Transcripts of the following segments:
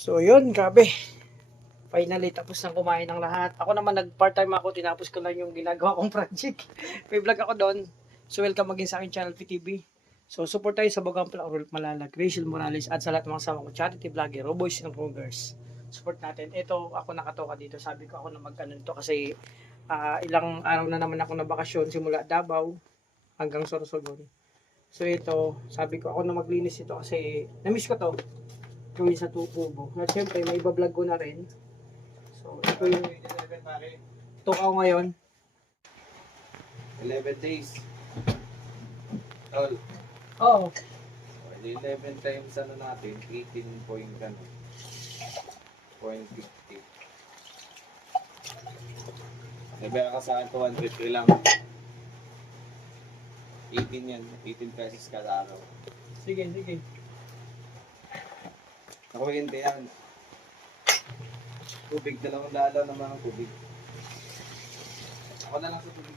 So yun, grabe. Finally, tapos nang kumain ng lahat. Ako naman, nag-part-time ako, tinapos ko lang yung ginagawa kong project. May vlog ako doon. So welcome again sa aking channel, PTV. So support tayo sa Bagang Pala, Malalag, Rachel Morales, at sa lahat ng mga kasama ko, charity vlogger, Roboys and Vloggers. Support natin. Ito, ako nakatoka dito. Sabi ko ako na mag-ano nito kasi ilang araw na naman ako na bakasyon simula Davao hanggang Sorsogon. So ito, sabi ko ako na maglinis ito kasi na-miss ko to. Gawin sa tubo. At syempre, may iba-vlog ko na rin. So, ito yung tukaw ngayon. 11 days. Tol. Oo. So, 11 times ano natin, 18 point ano, 0.50. Nabera ka sa akin 250 lang. 18 yan, 18 pesos kada araw. Sige, sige. Ako hindi yan. Tubig, dalawang dalaw naman ang tubig. Ako na lang sa tubig.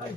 Ay.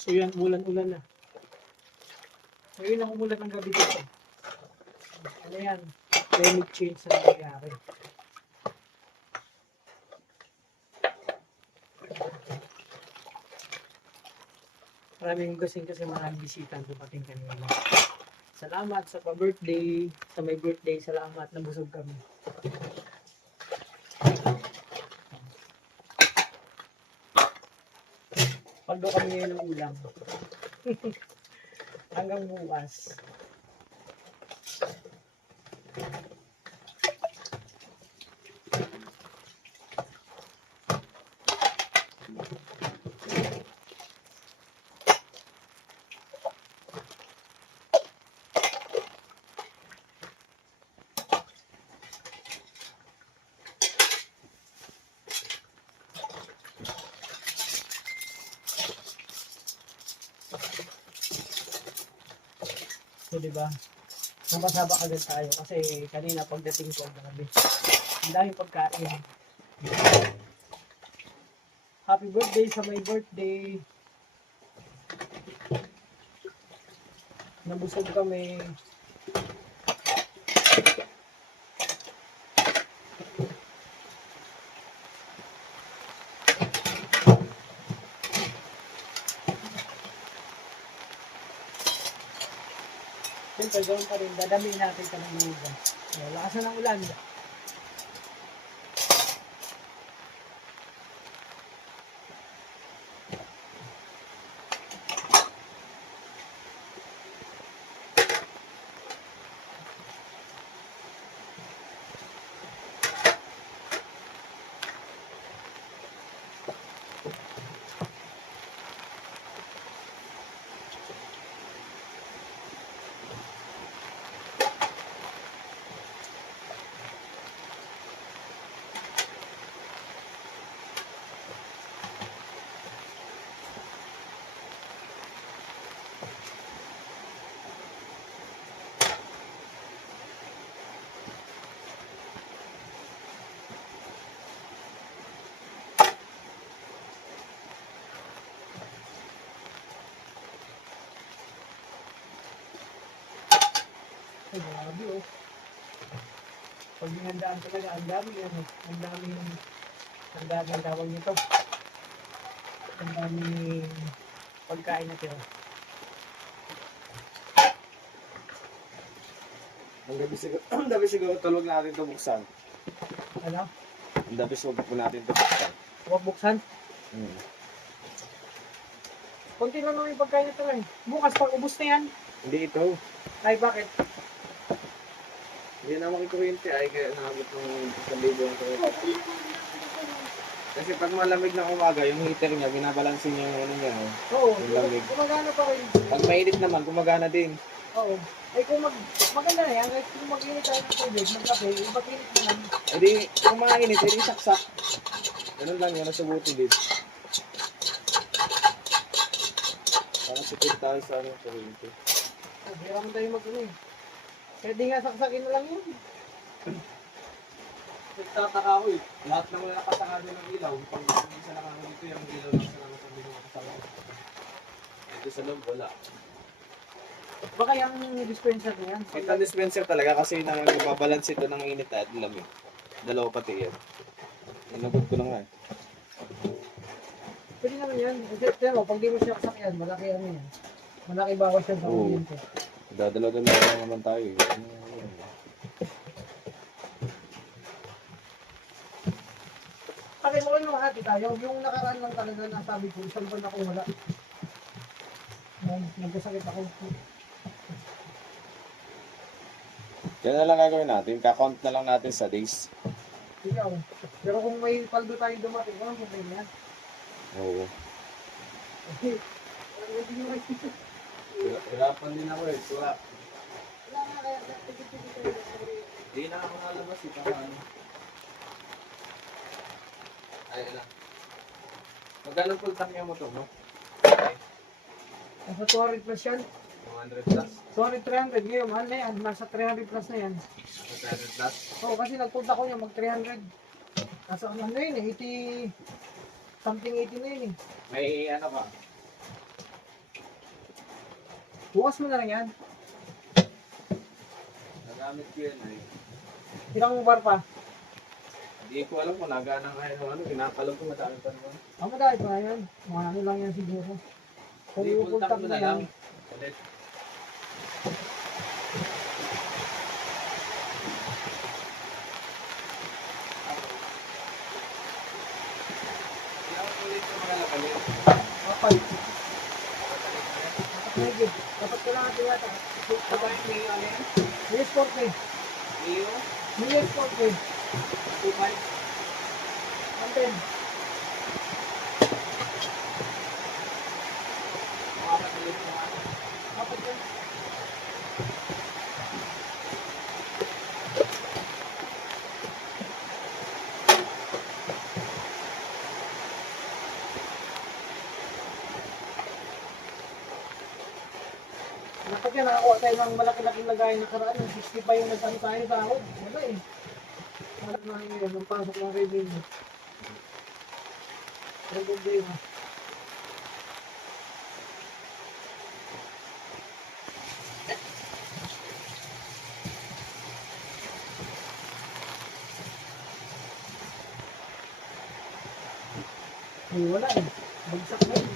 So yan, ulan-ulan na. Ngayon ang umulan ng gabi dito. Ano yan? Climate change na nangyayari. Maraming kasing kasi maraming bisita dumating kanina. Salamat sa pa-birthday. Sa may birthday, salamat. Nabusog kami. Paldo kami ngayon ng ulam. Hanggang bukas. So, diba? Napasaba agad tayo kasi kanina pagdating ko, grabe. Ang daming pagkain. Happy birthday sa my birthday. Nabusog kami. Siyempre, gawin pa rin. Dadamihin natin ka ng lugar. Lakas na ng ulan. Ay, grabe oh. Pag hinandaan talaga, ang dami yan eh. Ang dami ang tawag nito. Ang dami pagkain na tira. Ang dabi siguro tulog natin ito buksan. Ano? Ang dabi siguro po natin ito buksan. Huwag buksan. Hmm. Kunti lang naman yung pagkain na tira eh. Bukas pag ubus na yan. Hindi ito. Ay, bakit? Hindi na makikuryente ay kaya nakabot ng 1,000 ang kuryente. Kasi pag malamig na umaga, yung heater niya, binabalansin niya yung ano niya. Oh. Oo, Yung lamig. gumagana pa rin. Pag mainit naman, gumagana din. Oo. Ay kung maganda na yan, kahit kung mag-init tayo ng tubig, magkape, mag-init na lang. E di, kung mainit, edi saksak. Ganun lang yun, nasa buti din. Parang sipid tayo sa ano, kuryente. Hindi naman tayo mag-ano eh. Pwede nga saksakin na lang yun. Nagtataka ako eh. Lahat naman nakasakado ng ilaw. Pag isa na kami dito, yung ilaw lang sa naman ng nakasakado. Dito sa loob, wala. Baka yung dispenser na yan. Ito ang dispenser talaga kasi nagbabalance ito ng init at lamig. Dalawa pati yan. Inagod ko na nga eh. Pwede naman yan. Kasi mo, pag di mo siya kasakyan, malaki ano yan. Malaki bawas yan sa Oo. kuryente. Dadalaw-dalaw na naman tayo eh. Pakit mo kayo makati tayo. Yung nakaraan lang talaga nasabi ko, isang buwan akong wala. Nagkasakit ako. Yan na lang gagawin natin. Kakount na lang natin sa days. Ikaw. Pero kung may paldo tayo dumating, wala mo kayo yan. Oo. Hindi mo kayo. Hirapan din ako eh. Wala. Wala nga kaya. Tigit-tigit tayo. Hindi na ako nalabas eh. Para ano. Ay, ala. Magkano full tank yung motor mo? Nasa 200 plus yan. 200 plus? 200, 300. Ngayon, mahal na yan. Nasa 300 plus na yan. 200 plus? Oo, kasi nagpunta ko niya mag 300. Nasa ano na yun eh, 80, something 80 na yun eh. May ano ka? Bukas mo na lang yan. Nagamit ko yan eh. Ilang bar pa? Hindi ko alam kung nagana nga yun. Ano, pinapalog ko madami pa naman. Madami pa yan. Mga ano lang yan siguro. Kung Hindi, full ipupunta tank mo mo na na lang. yan. Ulit. Kailangan ulit yung mga lakalit. Kapal. Dapat dapat kailangan ito yata. Ano yung Mio ano yan? May sport eh. Mio? May sport eh. 2.5? 110. Makakatulit mo nga. Dapat yan. Dapat yan, nakakuha tayo ng malaki-laking lagay na karaan. 60 pa yung nagtano tayo sa ako. Wala eh. Wala na yun, ang pasok ng revenue. Pero problema. Ay, wala eh. Bagsak na yun.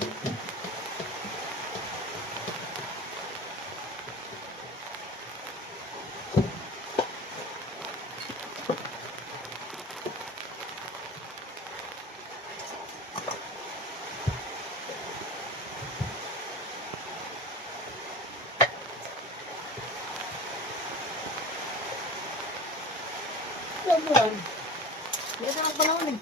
Alam mo yan. Hindi na ang panahon eh.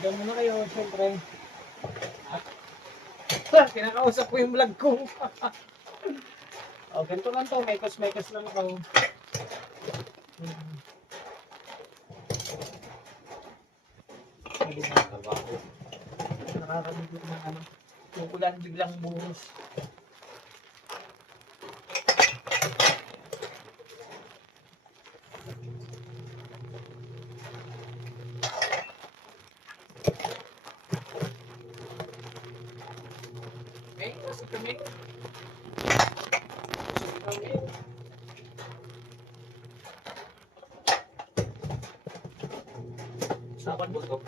Diyan muna kayo, syempre. Kinakausap ko yung vlog ko. Ganito lang to, mekos lang ako. Nakakalimutan ng ano. Yung ulan biglang buhos. Kasi kami. Saban mo to.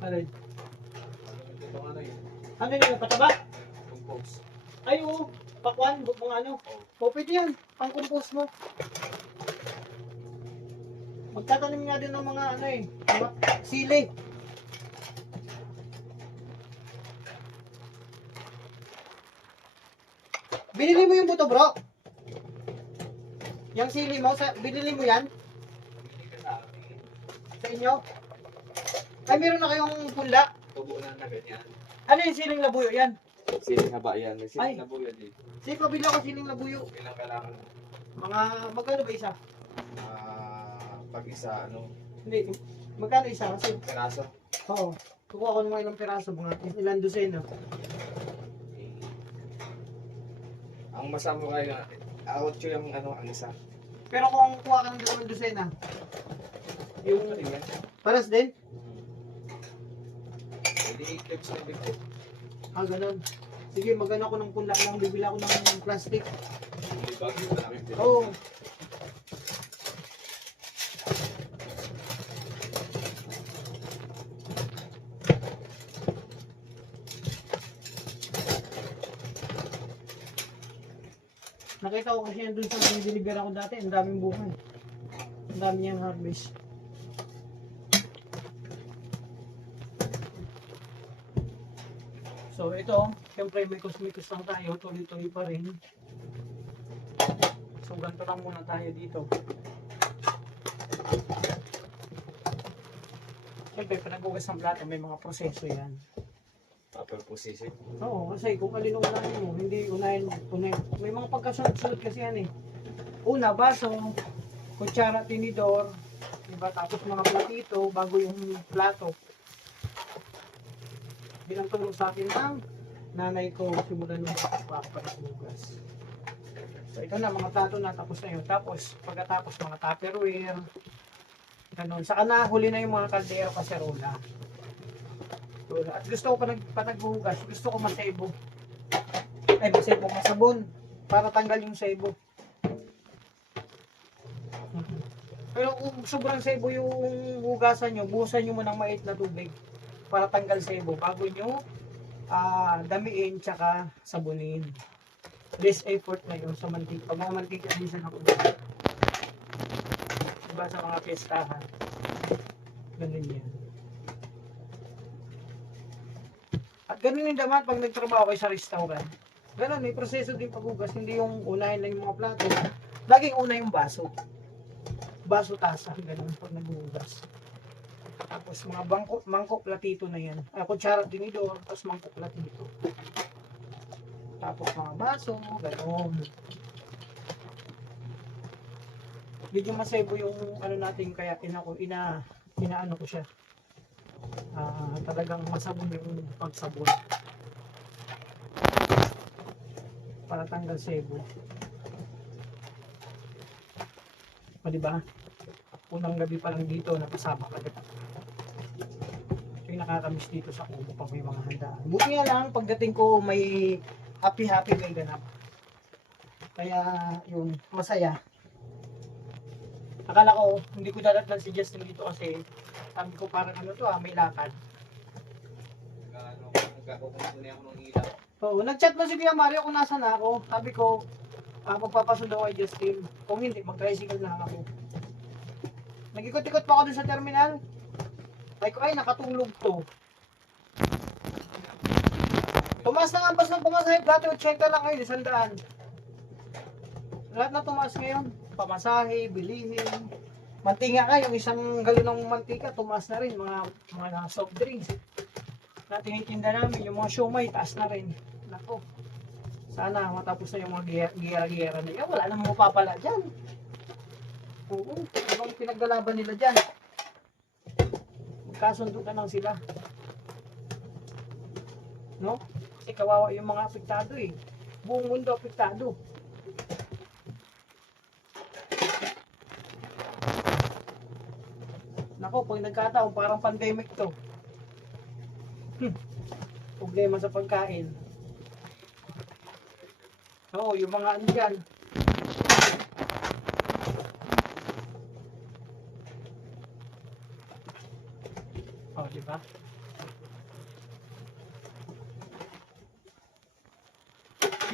Ano yun? Ano yun? Pataba? Compose. Ay, oo. Pakwan, mga ano. O, pwede yan. Pang-compose mo. Magtatanim nga din ng mga ano eh. Mga sili. Binili mo yung buto, bro? Yung sili mo, binili mo yan? Sa inyo? Ay, meron na kayong punla? Tubo na ganyan. Ano yung siling labuyo yan? Siling haba yan. May Ay. siling labuyo din. Sige, pabila ko siling labuyo. Ilang kailangan mo? Mga, magkano ba isa? Pag isa, ano, Hindi, magkano isa? Kasi, piraso. oo. Kukuha ko ng mga ilang piraso, mga ilang dosena. Ang masama kayo, out yung ano, ang isa. Pero kung kuha ka ng dalawang dosena, yung paras din? Hindi i-clips na bigto. Ganun. Sige, magano ako ng punla lang, bibili ako ng plastic. Hindi bag yung malaki din. Oo. Nakita ko kasi yan dun sa dinideliver ako dati, ang daming buhay. Ang dami niyang harvest. So ito, siyempre may kusmikos lang tayo, tuloy-tuloy pa rin. So ganito lang muna tayo dito. Siyempre, panagugas ng plato, may mga proseso yan. Proper position. Oo, kasi kung alin ang unahin mo, hindi unahin. May mga pagkasunod-sunod kasi yan eh. Una, baso, kutsara, tinidor, diba? Tapos mga platito, bago yung plato. Bilang tulong sa akin ng nanay ko, simulan nung ako para sa bugas. So ito na, mga plato na, tapos na yun. Tapos, pagkatapos mga tupperware, ganun. Saka na, huli na yung mga kaldero, kaserola. At gusto ko pa naghuhugas, gusto ko masebo. Ay, masebo, masabon. Para tanggal yung sebo. Pero kung sobrang sebo yung hugasan nyo, buhusan nyo mo ng mait na tubig. Para tanggal sebo. Bago nyo damiin tsaka sabunin. Less effort na yun sa mantika. Pag mga mantika, minsan ako. Diba sa mga pestahan? Ganun yan. At ganun yung dapat pag nagtrabaho kayo sa restaurant. Ganun, may proseso din paghugas. Hindi yung unahin lang yung mga plato. Laging una yung baso. Baso tasa. Ganun pag naghugas. Tapos mga mangkok platito na yan. Kutsara tinidor. Tapos mangkok platito. Tapos mga baso. Ganun. Medyo masebo yung ano natin. Kaya inaano ko siya. Talagang masabon yung pagsabon para tanggal sebo. Diba? Unang gabi pa lang dito napasama ka diba? So yung nakakamiss dito sa kubo pag may mga handaan. Buti nga lang pagdating ko may happy may ganap. Kaya yun, masaya. Akala ko hindi ko dadatnan si Justin dito kasi sabi ko parang ano to may lakad. Nagkakukunin ako ng ilaw. Oo, nag-chat mo si Kuya Mario kung nasa na ako. Sabi ko, magpapasundo kay Justin. Kung hindi, mag-tricycle na ako. Nag-ikot-ikot pa ako dun sa terminal. Sabi ko, ay, nakatulog to. Tumaas na nga ang bus ng pumasahe. Dati 80 lang ngayon, 100. Lahat na tumaas ngayon. Pamasahe, bilihin. Mantika nga, yung isang galon ng mantika, tumaas na rin. Mga soft drinks. Na tinitinda namin, yung mga siomay, taas na rin. Nako. Sana matapos na yung mga giyera-giyera nila. Wala namang mapapala dyan. Oo, anong pinaggalaban nila dyan? Magkasundo na lang sila. No? Kasi kawawa yung mga apektado eh. Buong mundo apektado. Nako, pag nagkataon, parang pandemic to. Problema sa pagkain. Oo, yung mga ano dyan. Oh, di ba?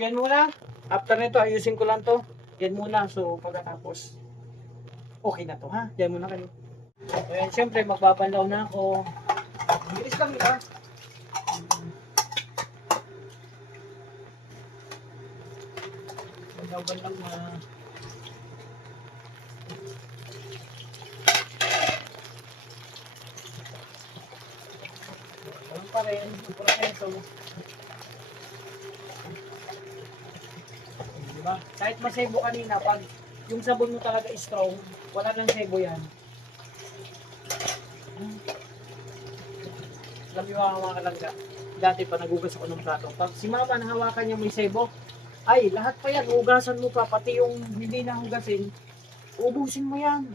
Yan muna. After nito, ayusin ko lang to. Yan muna. So, pagkatapos, okay na to, ha? Yan muna kayo. So, yan, syempre, magbabanlaw na ako. Bilis lang nila. Banlaw-banlaw na. Ganun pa rin. Yung proseso. Diba? Kahit masebo kanina, pag yung sabon mo talaga strong, wala nang sebo yan. Alam niyo mga kalangga, dati pa nagugas ako ng plato. Pag si mama nahawakan niya may sebo, ay lahat pa yan, hugasan mo pa, pati yung hindi nahugasin, ubusin mo yan.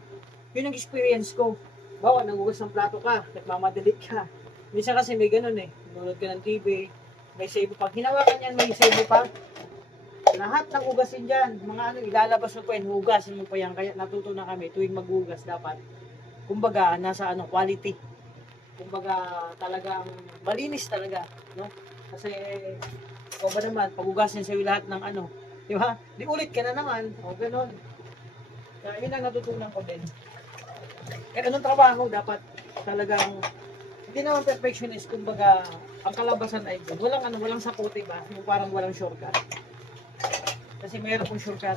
Yun ang experience ko. Bawa, nagugas ng plato ka, nagmamadali ka. Minsan kasi may ganun eh, nunod ka ng TV, may sebo pa. Hinawakan yan, may sebo pa. Lahat ng ugasin dyan, mga ano, ilalabas mo pa yan, hugasin mo pa yan. Kaya natuto na kami, tuwing maghugas dapat, kumbaga, nasa ano, quality. Kumbaga, talagang malinis talaga, no? Kasi, o ba naman, paghugasin sa'yo lahat ng ano, di ba? Di ulit ka na naman, o ganun. Kaya yun ang natutunan ko din. Kaya anong trabaho, dapat talagang, hindi naman perfectionist, kumbaga, ang kalabasan ay good. Walang saputi ba? Yung parang walang shortcut. Kasi mayroon pong shortcut.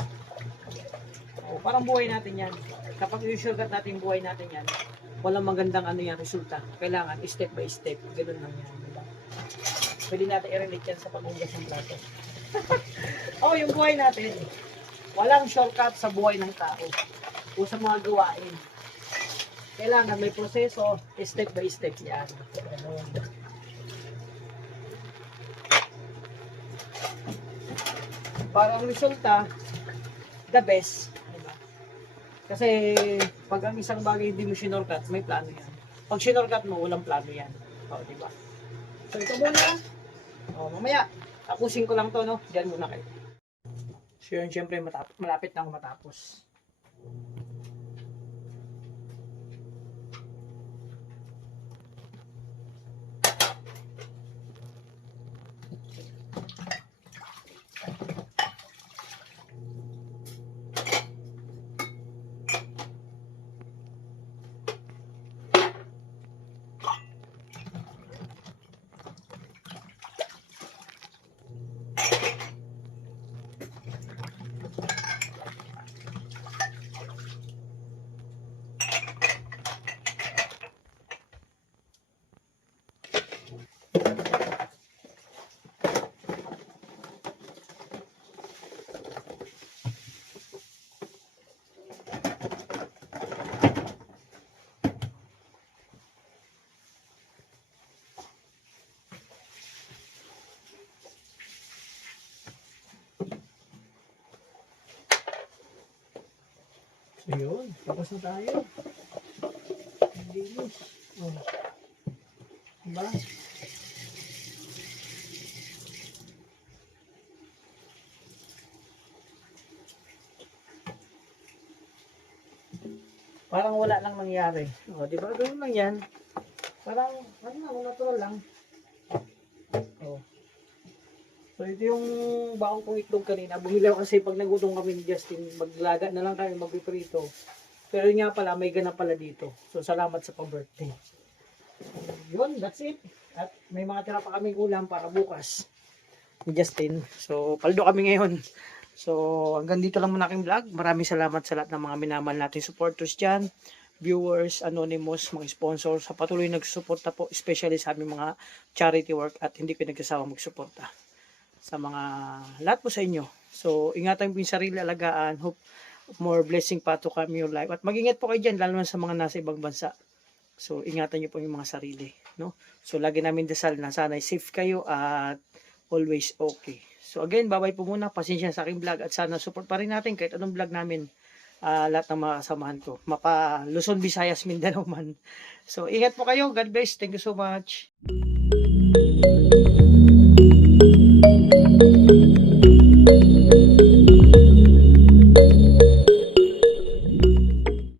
O, parang buhay natin yan. Kapag yung shortcut natin, buhay natin yan, walang magandang ano yan, resulta. Kailangan step by step. Ganun lang yan. Diba? Pwede natin i-relate yan sa paghugas ng plato. Oh, yung buhay natin, walang shortcut sa buhay ng tao o sa mga gawain. Kailangan may proseso, step by step yan. Ganun. Para ang resulta, the best. Diba? Kasi pag ang isang bagay hindi mo sinorkat, may plano yan. Pag sinorkat mo, walang plano yan. O, diba? So ito muna. O, mamaya, tapusin ko lang to, no? Diyan muna kayo. So yun, syempre, malapit na ako matapos. So yun, tapos na tayo. Linis. Oh. Diba? Parang wala lang nangyari. O, diba? Ganoon lang yan. Parang, ano lang, natural lang. O. So, ito yung baong kong itlog kanina. Bumili ako kasi pag nagutom kami ni Justin, maglaga na lang tayo, magpiprito. Pero yun nga pala, may ganap pala dito. So, salamat sa pa-birthday. Yun, that's it. At may mga tira pa kaming ulam para bukas ni Justin. So, paldo kami ngayon. So, hanggang dito lang muna aking vlog. Maraming salamat sa lahat ng mga minamahal nating supporters dyan. viewers, anonymous, mga sponsor sa patuloy nagsusuporta po, especially sa aming mga charity work at hindi ko nagsasawang magsuporta sa mga lahat po sa inyo. So, ingatan po yung sarili, alagaan, hope more blessing pa to come your life. At mag-ingat po kayo dyan, lalo na sa mga nasa ibang bansa. So, ingatan nyo po yung mga sarili, no? So, lagi namin dasal na sana safe kayo at always okay. So, again, bye-bye po muna. Pasensya sa aking vlog at sana support pa rin natin kahit anong vlog namin. Lahat ng mga kasamahan ko. Mapa Luzon, Visayas, Mindanao man. So, ingat po kayo. God bless. Thank you so much.